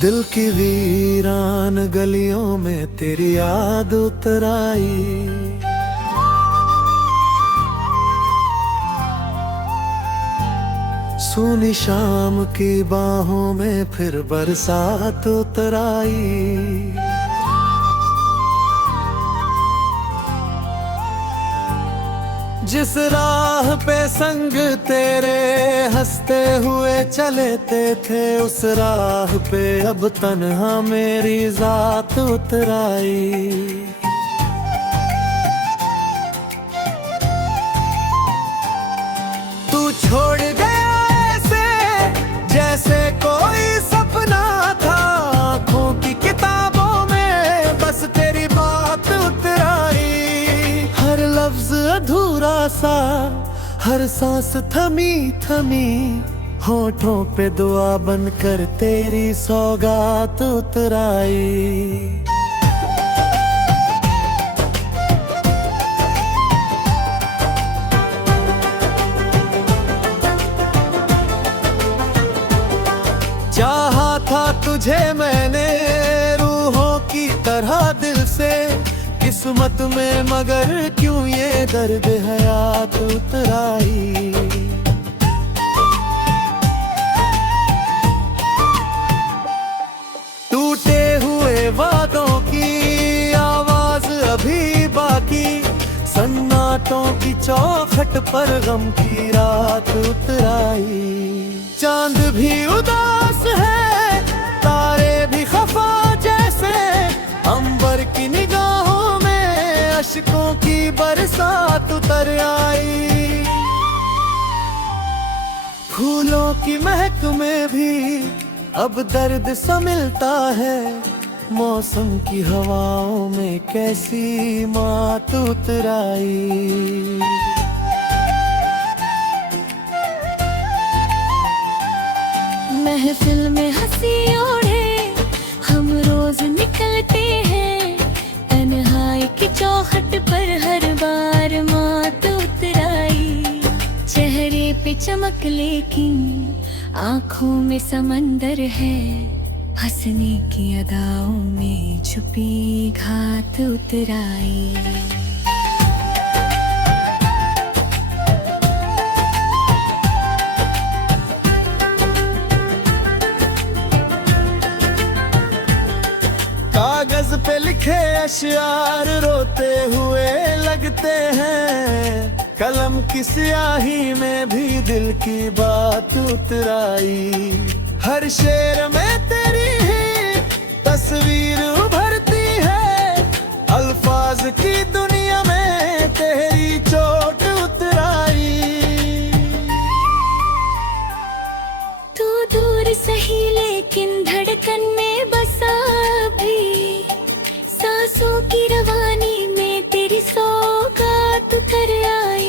दिल की वीरान गलियों में तेरी याद उतर आई। सूनी शाम की बाहों में फिर बरसात उतर आई। जिस राह पे संग तेरे हंसते हुए चलते थे, उस राह पे अब तन्हा मेरी जात उतर आई। तू छोड़ गया ऐसे जैसे कोई सपना था, आँखों की किताबों में बस तेरी बात उतर आई। हर लफ्ज अधूरा सा, हर सांस थमी थमी, होठों पे दुआ बनकर तेरी सौगात उतर आई। चाहा था तुझे मैंने रूहों की तरह दिल से, किस्मत में मगर क्यों ये दर्द हयात उतर आई। टूटे हुए वादों की आवाज अभी बाकी, सन्नाटों की चौखट पर गम की रात उतर आई। चांद भी उदास है, तारे भी खफा जैसे, अंबर की निगाहों में अश्कों की बरसात उतर आई। फूलों की महक में भी अब दर्द सा मिलता है, मौसम की हवाओं में कैसी मात उतर आई। महफिल में हंसी ओढ़े हम रोज निकलते हैं, तन्हाई की चौखट पर हर बार मात उतर आई। चेहरे पे चमक लेकिन आँखों में समंदर है, हंसने की अदाओं में छुपी घात उतर आई। कागज पे लिखे अशआर रोते हुए लगते हैं, कलम की स्याही में भी दिल की बात उतर आई। हर शेर में तेरी ही तस्वीर उभरती है, अल्फाज की दुनिया में तेरी चोट उतर आई। तू दूर सही लेकिन धड़कन में बसा भी, सांसों की रवानी में तेरी सौगात उतर आई।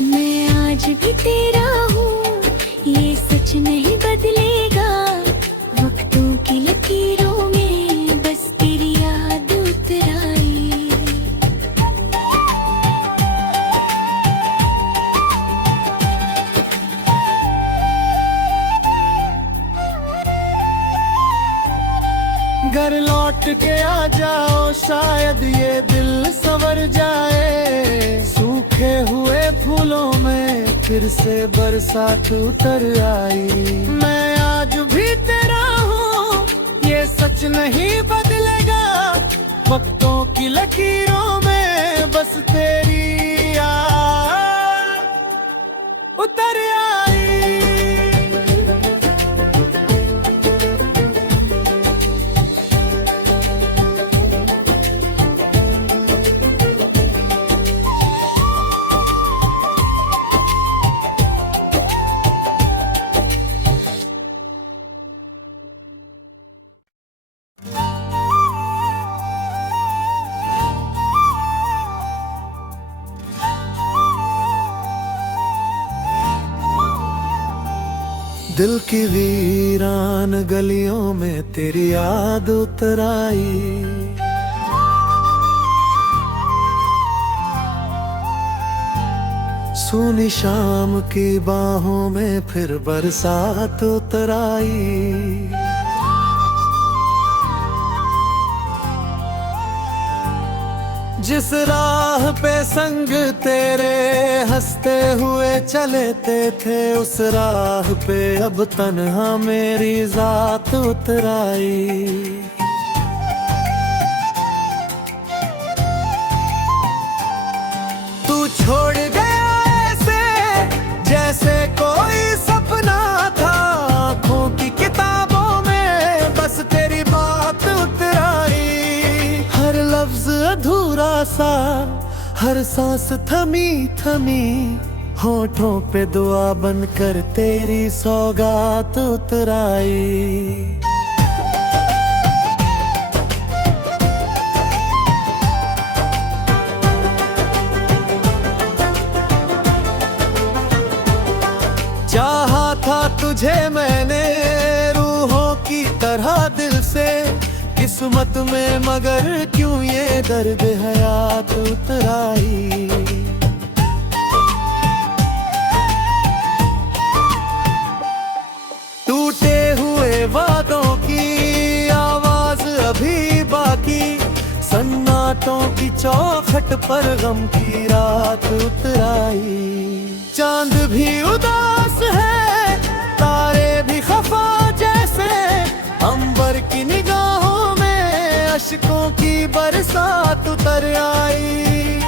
मैं आज भी तेरा हूँ, ये सच नहीं बदलेगा, वक्तों की लकीरों में बस तेरी याद उतर आई। घर लौट के आ जाओ, शायद ये दिल संवर जाए। सूखे हुए फूलों में फिर से बरसात उतर आई। मैं आज भी तेरा हूँ, ये सच नहीं बदलेगा, वक्तों की लकीरों में बस तेरी याद उतर आई। दिल की वीरान गलियों में तेरी याद उतर आई। सूनी शाम की बाहों में फिर बरसात उतर आई। जिस राह पे संग तेरे हंसते हुए चलते थे, उस राह पे अब तन्हा मेरी जात उतराई। तू छोड़ गया ऐसे जैसे कोई सपना था, आँखों की किताबों में बस तेरी बात उतराई। हर लफ्ज अधूरा सा, हर सांस थमी थमी, होठों पे दुआ बनकर तेरी सौगात उतराई। चाहा था तुझे मैंने रूहों की तरह दिल से, किस्मत में मगर क्यों ये दर्द हयात उतराई। टूटे हुए वादों की आवाज अभी बाकी, सन्नाटों की चौखट पर गम की रात उतराई। चांद भी उदास है, तारे भी खफा जैसे, अंबर की निगाहों में अश्कों की बरसात उतर आई।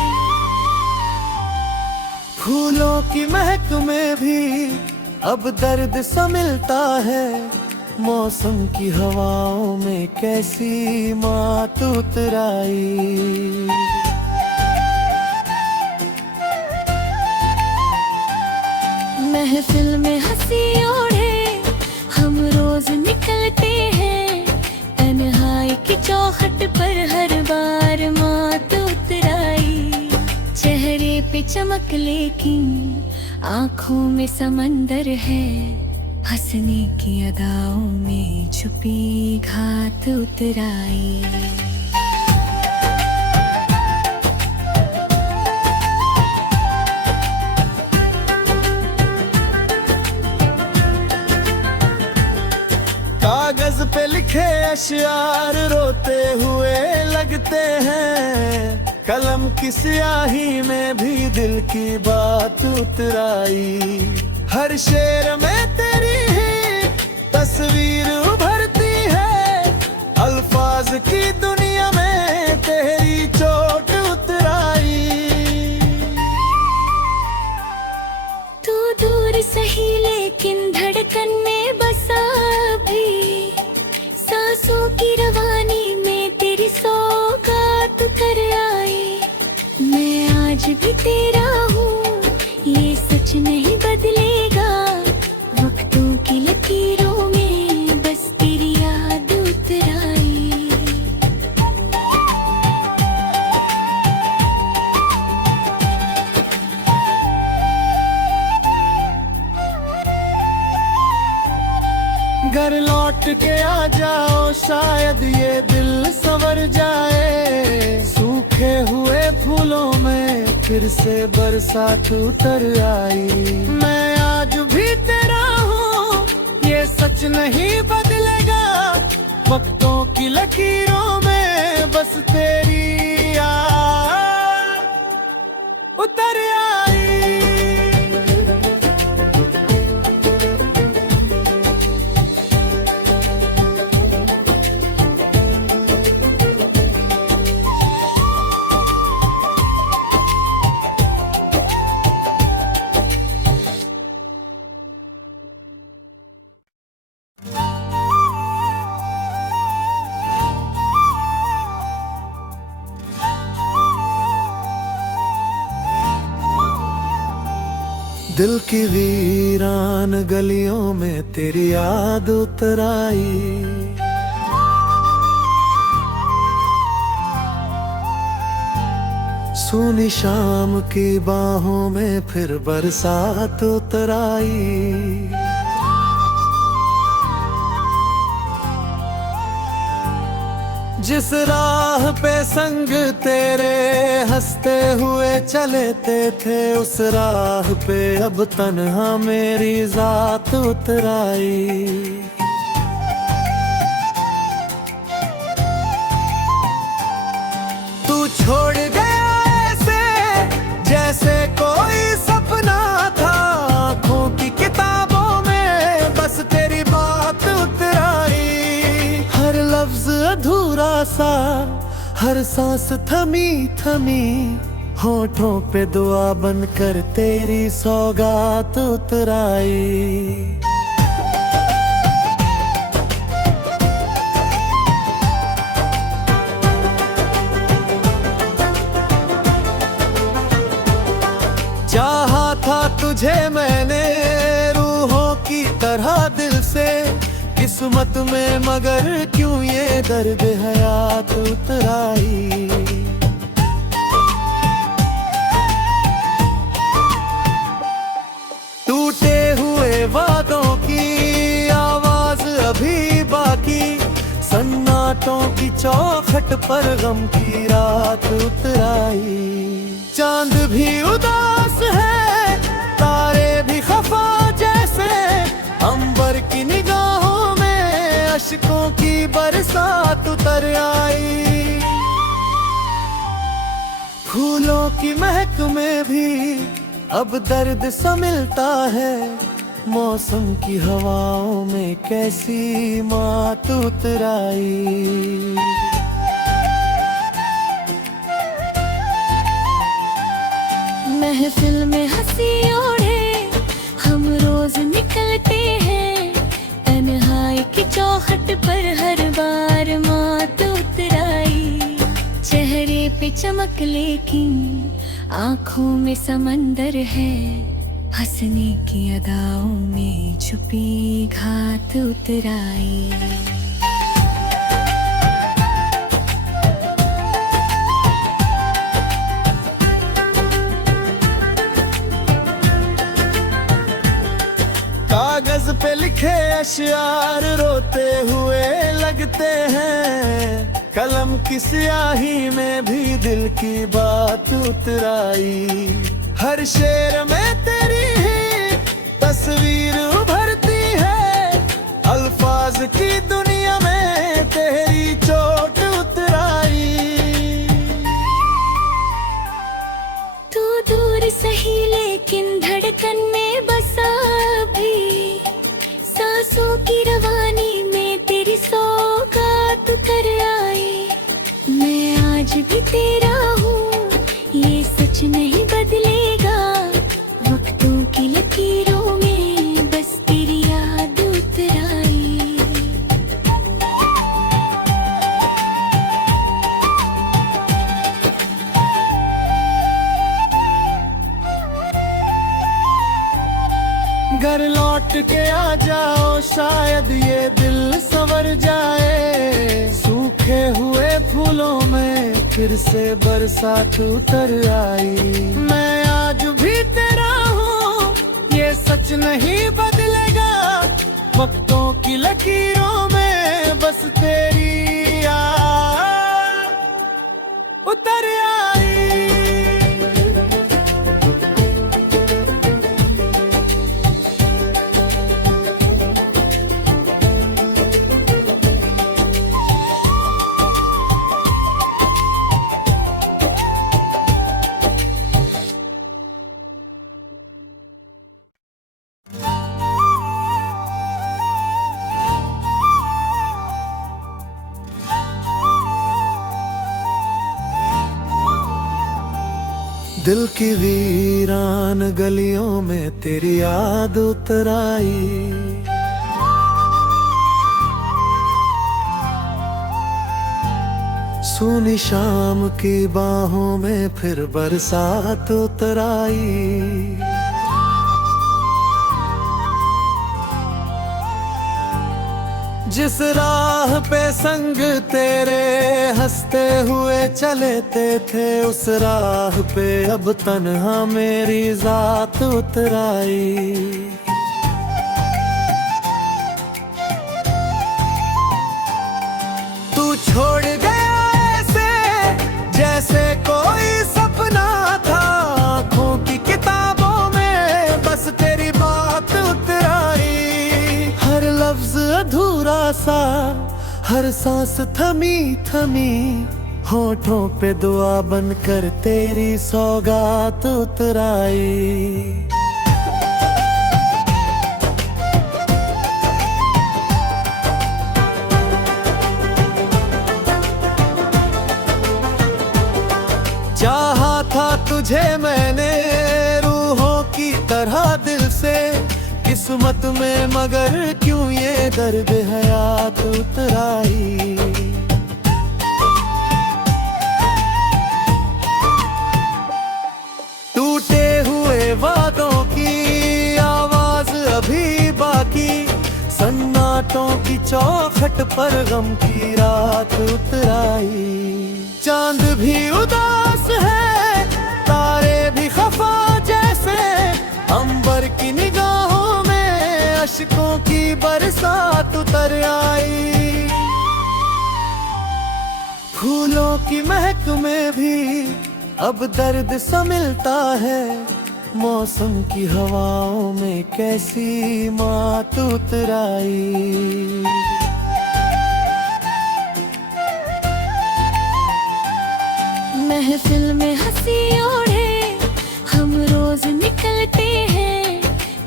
फूलों की महक में भी अब दर्द सा मिलता है, मौसम की हवाओं में कैसी मात उतराई। महफिल में हंसी ओढ़े हम रोज निकलते हैं, तन्हाई की चौखट पर हर बार मात उतराई। चेहरे पे चमक लेकिन आँखों में समंदर है, हंसने की अदाओं में छुपी घात उतराई। कागज पे लिखे अशआर रोते हुए लगते हैं, कलम की स्याही में भी दिल की बात उतराई। हर शेर में तेरी ही तस्वीर उभरती है, अल्फाज की दुनिया में तेरी चोट उतराई। तू दूर सही लेकिन धड़कन में बसा भी, सांसों की रवानी में तेरी सौगात उतर आई। मैं आज भी तेरा हूँ, ये सच नहीं बदलेगा, वक्तों की लकीरों में बस तेरी याद उतर आई। घर लौट के आ जाओ, शायद ये दिल संवर जाए। सूखे हुए फूलों में फिर से बरसात उतर आई। मैं आज भी तेरा हूँ, ये सच नहीं बदलेगा, वक्तों की लकीरों में बस तेरी याद उतर आई। दिल की वीरान गलियों में तेरी याद उतर आई। सूनी शाम की बाहों में फिर बरसात उतर आई। जिस राह पे संग तेरे हंसते हुए चलते थे, उस राह पे अब तन्हा मेरी जात उतर आई। तू छोड़ गया हर सांस थमी थमी होठों पे दुआ बनकर तेरी सौगात उतराई। चाहा था तुझे मैंने रूहों की तरह दिल से, किस्मत में मगर क्यों ये दर्द हयात उतराई। टूटे हुए वादों की आवाज अभी बाकी, सन्नाटों की चौखट पर गम की रात उतराई। चांद भी उदास है, तारे भी खफा जैसे, अंबर की निगाहों में अश्कों की बरसात उतर आई। फूलों की महक में भी अब दर्द सा मिलता है, मौसम की हवाओं में कैसी मात उतराई। महफिल में हंसी ओढ़े हम रोज निकलते हैं, तन्हाई की चौखट पर हर बार मात उतराई। चेहरे पे चमक लेकिन आँखों में समंदर है, हंसने की अदाओं में छुपी घात उतराई। कागज पे लिखे अशआर रोते हुए लगते हैं, कलम की स्याही में भी दिल की बात उतराई। हर शेर में तेरी ही तस्वीर उभरती है, अल्फाज की दुनिया में तेरी चोट उतराई। तू दूर सही लेकिन धड़कन में बसा भी, सांसों की रवानी में तेरी सौगात उतर आई। मैं आज भी तेरा हूँ, ये सच नहीं बदलेगा, वक्तों की लकीरों में बस तेरी याद उतर आई। घर लौट के आ जाओ, शायद ये दिल संवर जाए। सूखे हुए फूलों में फिर से बरसात उतर आई। मैं आज भी तेरा हूँ, ये सच नहीं बदलेगा, वक्तों की लकीरों में बस तेरी याद उतर आई। दिल की वीरान गलियों में तेरी याद उतर आई। सूनी शाम की बाहों में फिर बरसात उतर आई। जिस राह पे संग तेरे हंसते हुए चलते थे, उस राह पे अब तन्हा मेरी जात उतर आई। तू छोड़ गया ऐसे जैसे कोई सपना था, आँखों की किताबों में बस तेरी बात उतर आई। हर लफ्ज अधूरा सा, हर सांस थमी थमी, होठों पे दुआ बनकर तेरी सौगात उतर आई। था तुझे मैंने रूहों की तरह दिल से, किस्मत में मगर क्यों ये दर्द हयात उतराई। टूटे हुए वादों की आवाज अभी बाकी, सन्नाटों की चौखट पर गम की रात उतराई। चांद भी उदास है, तारे भी खफा जैसे, अंबर की निगाहों में अश्कों की बरसात उतर आई। फूलों की महक में भी अब दर्द सा मिलता है, मौसम की हवाओं में कैसी मात उतराई। महफिल में हंसी ओढ़े हम रोज निकलते हैं,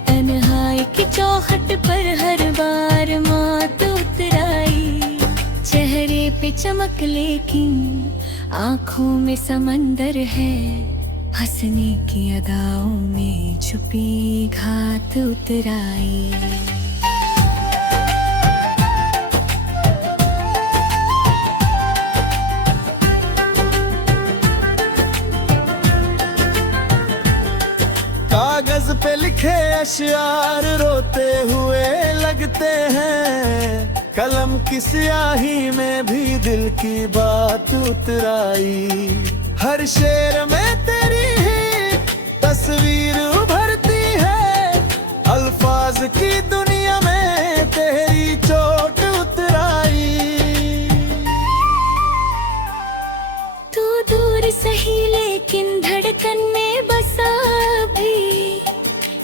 तन्हाई की चौखट पर हर बार मात उतराई। चेहरे पे चमक लेकिन आँखों में समंदर है, हंसने की अदाओं में छुपी घात उतराई। कागज पे लिखे अशआर रोते हुए लगते हैं, कलम की स्याही में भी दिल की बात उतराई। हर शेर में तेरी ही तस्वीर उभरती है, अल्फाज की दुनिया में तेरी चोट उतराई। तू दूर सही लेकिन धड़कन में बसा भी,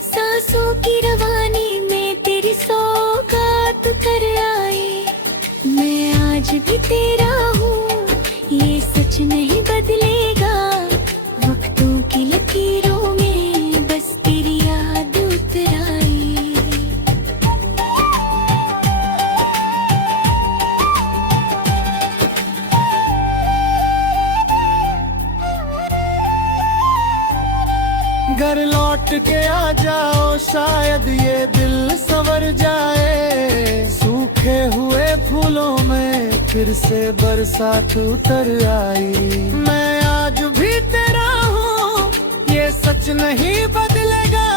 सांसों की रवानी में तेरी सौगात कर आई। मैं आज भी तेरा हूँ, ये सच नहीं बदलेगा, वक्तों की लकीरों में बस तेरी याद उतराई। घर लौट के आ जाओ, शायद ये दिल संवर जाए। सूखे हुए फूलों में फिर से बरसात उतर आई। मैं आज भी तेरा हूँ, ये सच नहीं बदलेगा,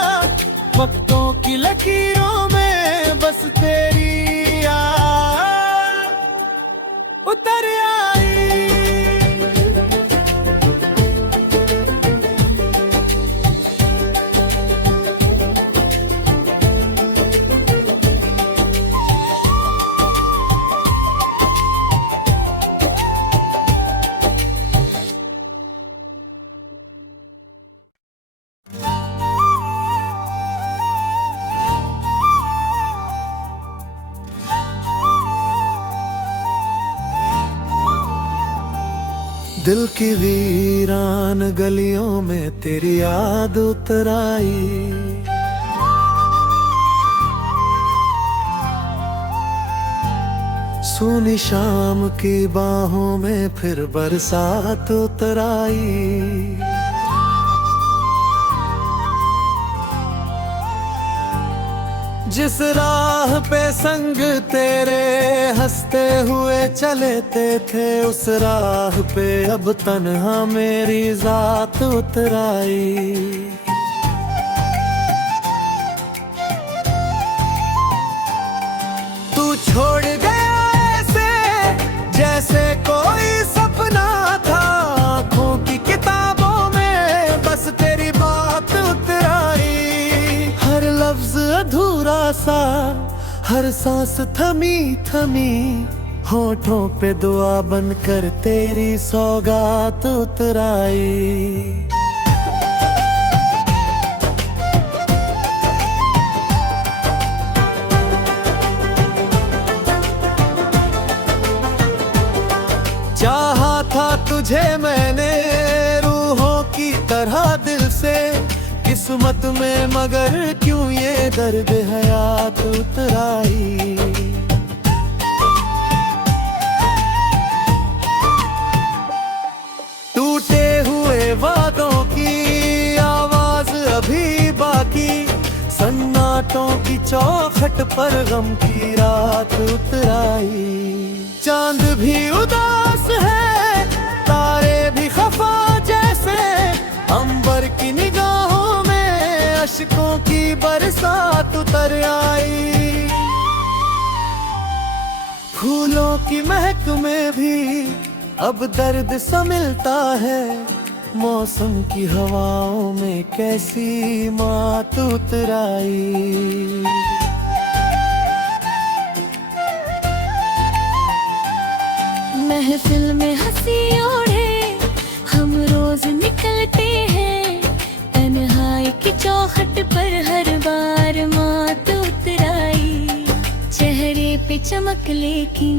वक्तों की लकीरों में बस तेरी याद उतर आई। दिल की वीरान गलियों में तेरी याद उतर आई। सूनी शाम की बाहों में फिर बरसात उतर आई। जिस राह पे संग तेरे हंसते हुए चलते थे, उस राह पे अब तन्हा मेरी जात उतर आई। तू छोड़ गया ऐसे जैसे कोई सपना था, आँखों की किताबों में बस तेरी बात उतर आई। हर लफ्ज अधूरा सा, हर सांस थमी थमी, होठों पे दुआ बनकर तेरी सौगात उतर आई। चाहा था तुझे मैंने रूहों की तरह दिल से, किस्मत में मगर क्यों ये दर्द हयात उतर आई। टूटे हुए वादों चौखट पर गम की रात उतर आई। चांद भी उदास है, तारे भी खफा जैसे, अंबर की निगाहों में अश्कों की बरसात उतर आई। फूलों की महक में भी अब दर्द सा मिलता है, मौसम की हवाओं में कैसी मात उतर आई। महफिल में हंसी ओढ़े हम रोज निकलते हैं, तन्हाई की चौखट पर हर बार मात उतर आई। चेहरे पे चमक लेकिन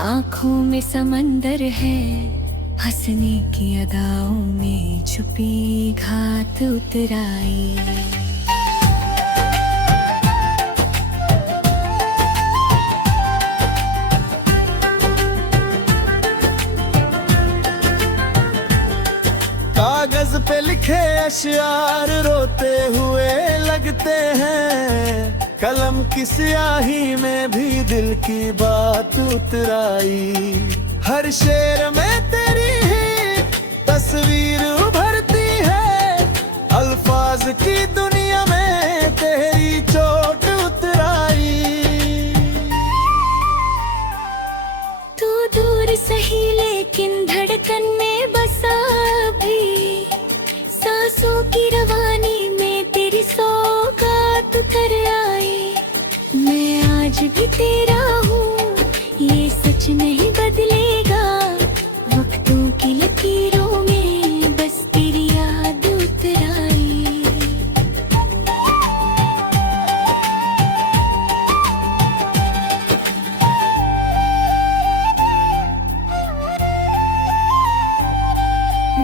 आँखों में समंदर है, हंसने की अदाओं में छुपी घात उतर आई। कागज पे लिखे अशआर रोते हुए लगते हैं, कलम की स्याही में भी दिल की बात उतर आई। हर शेर में तेरी ही तस्वीर उभरती है, अल्फाज की दुनिया में तेरी चोट उतर आई। तू दूर सही लेकिन धड़कन में बसा भी, सांसों की रवानी में तेरी सौगात उतर आई। मैं आज भी तेरा हूँ, ये सच नहीं बदलेगा, वक्तों की लकीरों में बस तेरी याद उतर आई।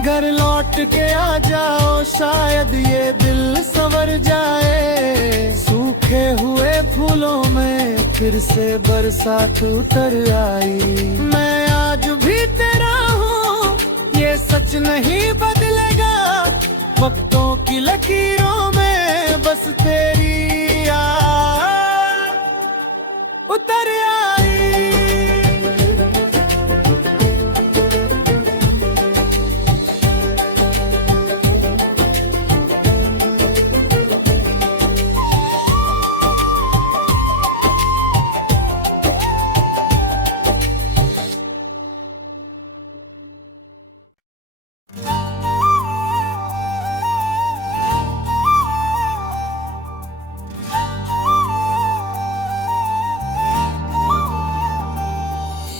घर लौट के आ जाओ, शायद ये दिल संवर जाए। सूखे हुए फूलों में फिर से बरसात उतर आई। मैं आज भी तेरा हूँ, ये सच नहीं बदलेगा, वक्तों की लकीरों में बस तेरी याद उतर आई।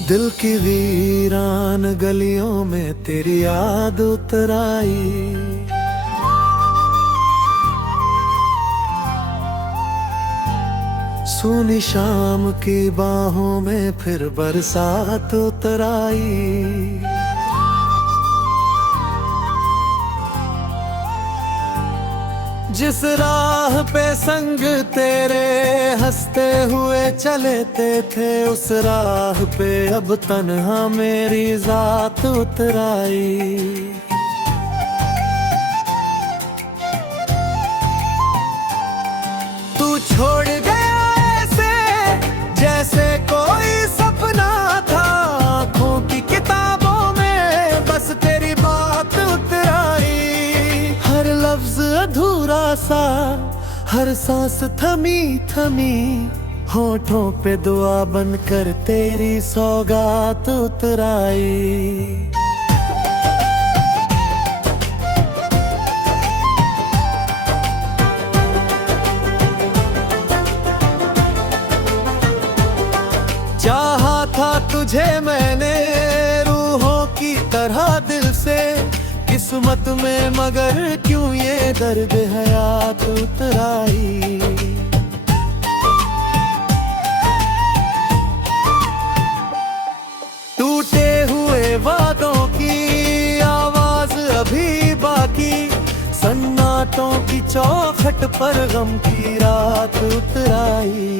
दिल की वीरान गलियों में तेरी याद उतर आई। सूनी शाम की बाहों में फिर बरसात उतर आई। जिस राह पे संग तेरे हंसते हुए चलते थे, उस राह पे अब तन्हा मेरी जात उतर आई। तू छोड़ गया ऐसे जैसे कोई सपना था, आँखों की किताबों में बस तेरी बात उतर आई। हर लफ्ज अधूरा सा, हर सांस थमी थमी, होठों पे दुआ बनकर तेरी सौगात उतर आई। चाहा था तुझे मैंने रूहों की तरह दिल से, किस्मत में मगर क्यों ये दर्द हयात उतर आई। टूटे हुए वादों की आवाज अभी बाकी, सन्नाटों की चौखट पर गम की रात उतर आई।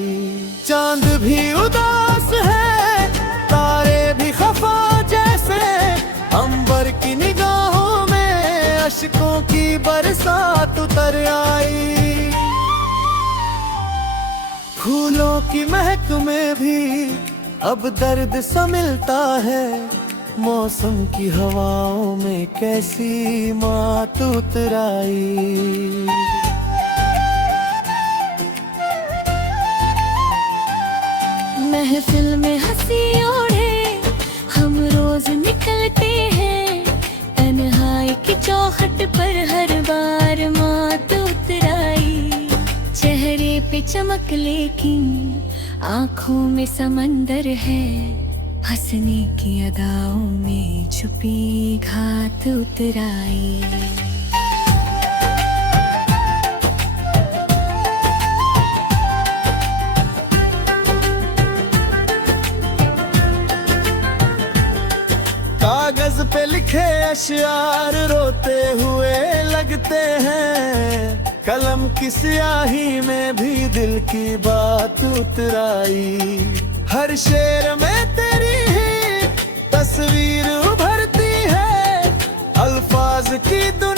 चांद भी उदास है, तारे भी खफा जैसे, अंबर की निगाहों में अश्कों की बरसात उतर आई। फूलों की महक में भी अब दर्द सा मिलता है। मौसम की हवाओं में कैसी मात उतराई। महफिल में हंसी ओढ़े हम रोज निकलते हैं, तन्हाई की चौखट पर हर बार मात उतराई। चेहरे पे चमक लेकिन आँखों में समंदर है, हंसने की अदाओं में छुपी घात उतराई। कागज पे लिखे अशआर रोते हुए लगते हैं, कलम की स्याही में भी दिल की बात उतराई। हर शेर में तेरी ही तस्वीर उभरती है, अल्फाज की दुनिया